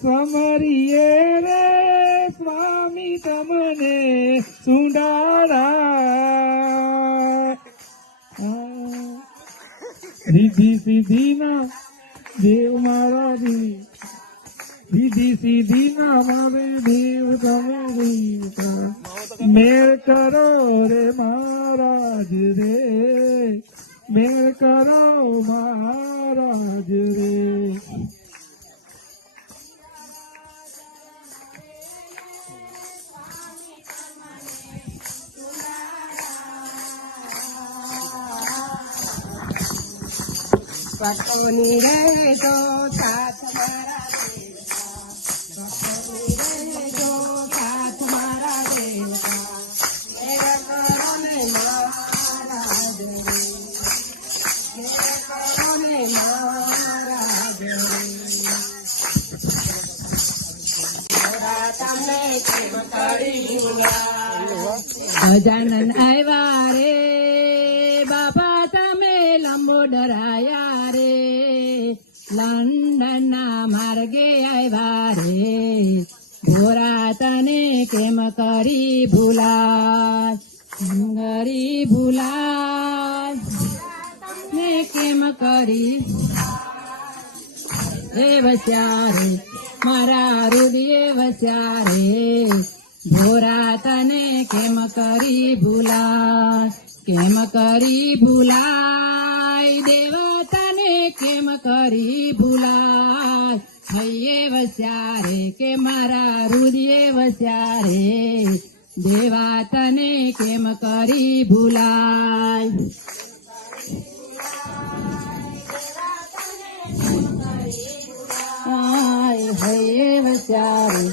સમરીએ રે સ્વામી તમને સુંડારા રીધી સીધી ના દેવ મારા રીધી સીધી ના મારે દેવ તમે મેળ કરો રે મહારાજ રે મેળ કરો મહારાજ રે ભક્તોની રે તો સાથ મારા ગજાનન આવ્યા રે બાપા તમે લંબોદરાયા રે લંડન ના માર્ગે આવ્યા રે ભોરા તને કેમ કરી ભૂલાય ને કેમ કરી એ વસ્યારે મારા હૃદય વસ્યારે ભોરા તને કેમ કરી ભૂલાય દેવા તને કેમ કરી ભૂલાય હૈયે વસ્યારે કે મારા હૃદય વસ્યારે દેવા તને કેમ કરી ભૂલાય હૈયે વસ્યારે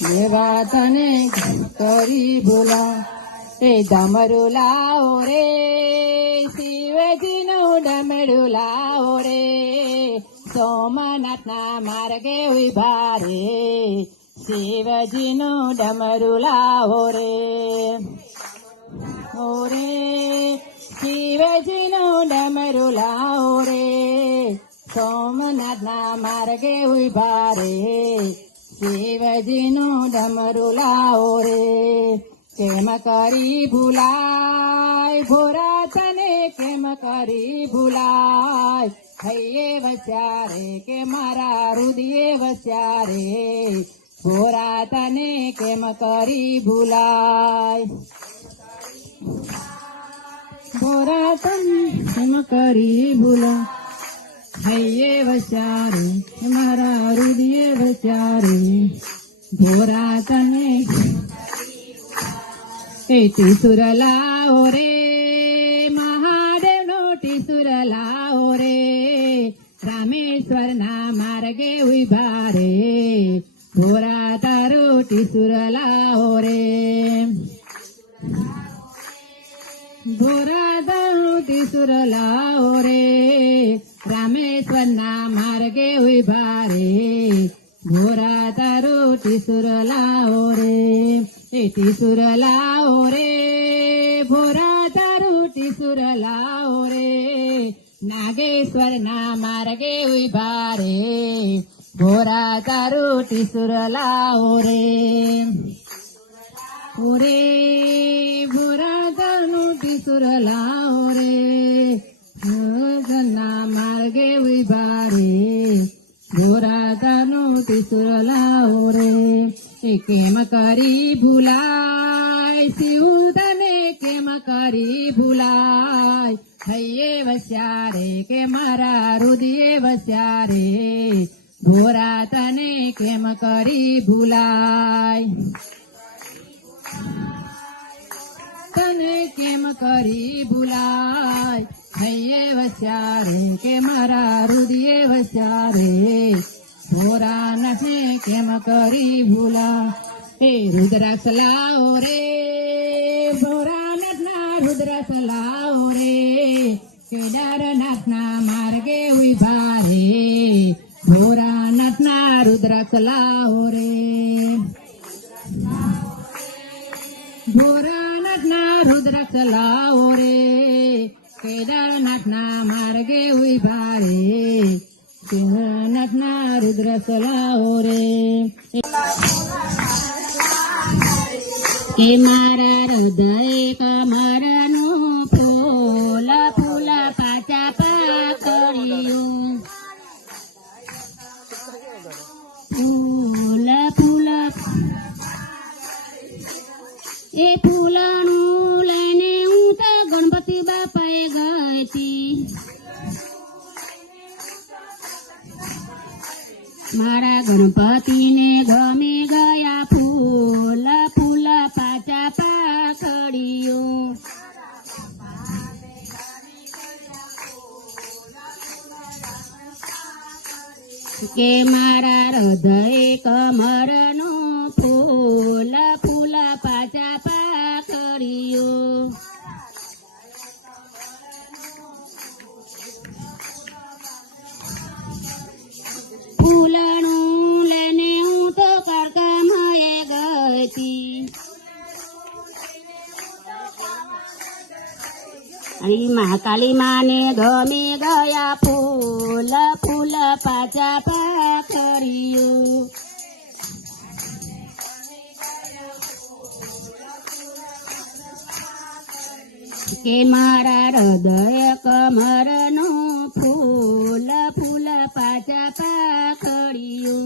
દેવા તને કરી ભૂલા એ ડમરુ લાવો રે શિવજી નું ડમરુ લાવો રે સોમનાથ ના માર્ગે ઉભા રે શિવજી નું ડમરુ લાવો રે શિવજી નું ડમરુ લાવો રે સોમનાથ ના માર્ગે ઉભા રે શિવજી નું ડમરુ લાવો રે કેમ કરી ભૂલાય ભોરા તને કેમ કરી ભૂલાય હૈયે વસ્યારે કે મારા હૃદય વસ્યારે ભોરા તને કેમ કરી ભૂલાય ભોરા તને કેમ કરી ભૂલાય હૈયે વસ્યારે મારા હૃદય વસ્યારે ભોરા તને ટીસુર લાવો રે મહાદેવ નો ટીસુર લાવો રે રામેશ્વર ના માર્ગે ઉભા રે ભોરા તારું ટીસુર લાવો રે ભોરા તારું ટીસુર લાવો રે રામેશ્વર ના માર્ગે ઉભા રે ભોરા તારું ટીસુર લાવો રે ટીસુર લાવો રે ભોરા તારું ટીસુર લાવો રે નાગેશ્વર ના માર્ગે ઉભા રે ભોરા તારું ટીસુર લાવો રે ભોરા તારું ટીસુર લાવો રે ના માર્ગે ઉભા રે ભોરા તારું ટીસુર લાવો રે કેમ કરી ભૂલાય શિવ તને કેમ કરી ભૂલાય હૈયે વસ્યારે કે મારા હૃદય વસ્યારે ભોરા તને કેમ કરી ભૂલાય તને કેમ કરી ભૂલાય હૈયે વસ્યારે કે મારા હૃદય વસ્યારે ભોરા નથી કેમ કરી ભૂલા એ રુદ્રાક્ષ લાવો રે ભોરા નથના રુદ્રાક્ષ લાવો રે કેદારનાથ ના માર્ગે ઉભા રે ભોરા નથના રુદ્રાક્ષ લાવો રે ભોરા નથના રુદ્રાક્ષ લાવો રે કેદારનાથ ના માર્ગે ઉભા રે સિંહનાથના રુદ્ર સલાહો રે કે મારા હૃદય કમરનો ફૂલ ફૂલ પાચા પાકળ્યું ફૂલ ફૂલ એ ફૂલનું લઈને હું તો ગણપતિ બાપાએ ગઈ હતી મારા ગણપતિને ગમે ગયા ફૂલ ફૂલ પાચા પાકળીઓ કે મારા હૃદય કમરનો ફૂલ ફૂલ પાચા પાકળીઓ ફૂલનું લઈને હું તો કાળકામયે ગઈ હતી અહીં મહાકાલી માને ગમે ગયા ફૂલ ફૂલ પાચા પાકળીઓ કે મારા હૃદય કમરનો ફૂલ ફૂલ પાચા પાકળીઓ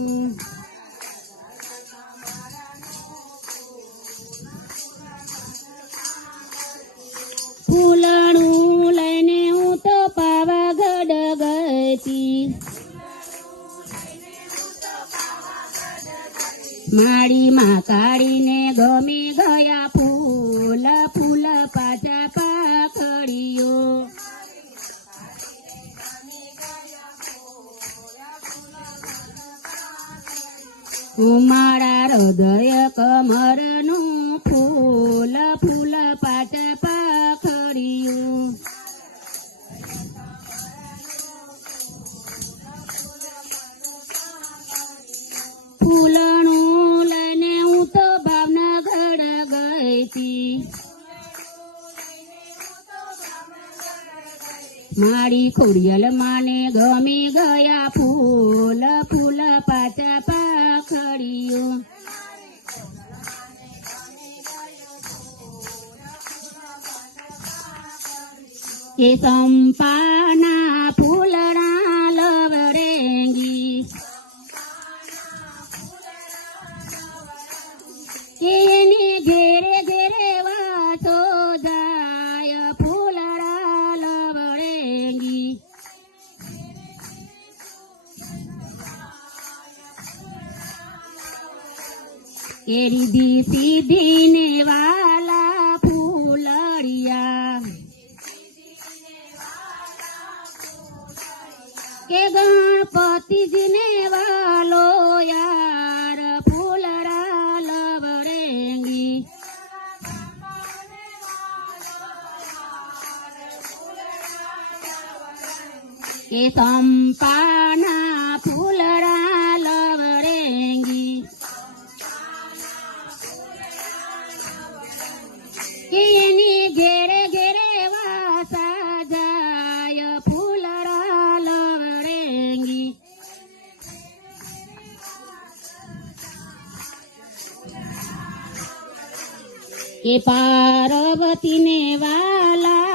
ફૂલણું લઈને હું તો પાવાગઢ ગઈ હતી મારી માં કાળીને ગમે ગયા ફૂલ ફૂલ પાચા પાકળીઓ હું મારા હૃદય કમરનું ફૂલ ફૂલ પાચા પાકળીઓ ફૂલણું લઈને હું તો ભાવનગર ગઈ હતી મારી ખોડિયલ માને ગમી ગયા ફૂલ ફૂલ પાચા પાકળીઓ કે સંપાના ફૂલડા લવરેંગી કે એને ઘેરે ઘેરે વાસો જાય ફૂલડા લવરેંગી કે રીધી સીધી ને વાલા ફૂલડિયા કે ગણપતિજીને વાલો યાર ફૂલડા લવરેંગી કે સંપાના ફૂલડા લવરેંગી કે એની ઘેરે ઘેરે વાસા જાય ફૂલડા લવરેંગી કે પાર્વતીને વાલા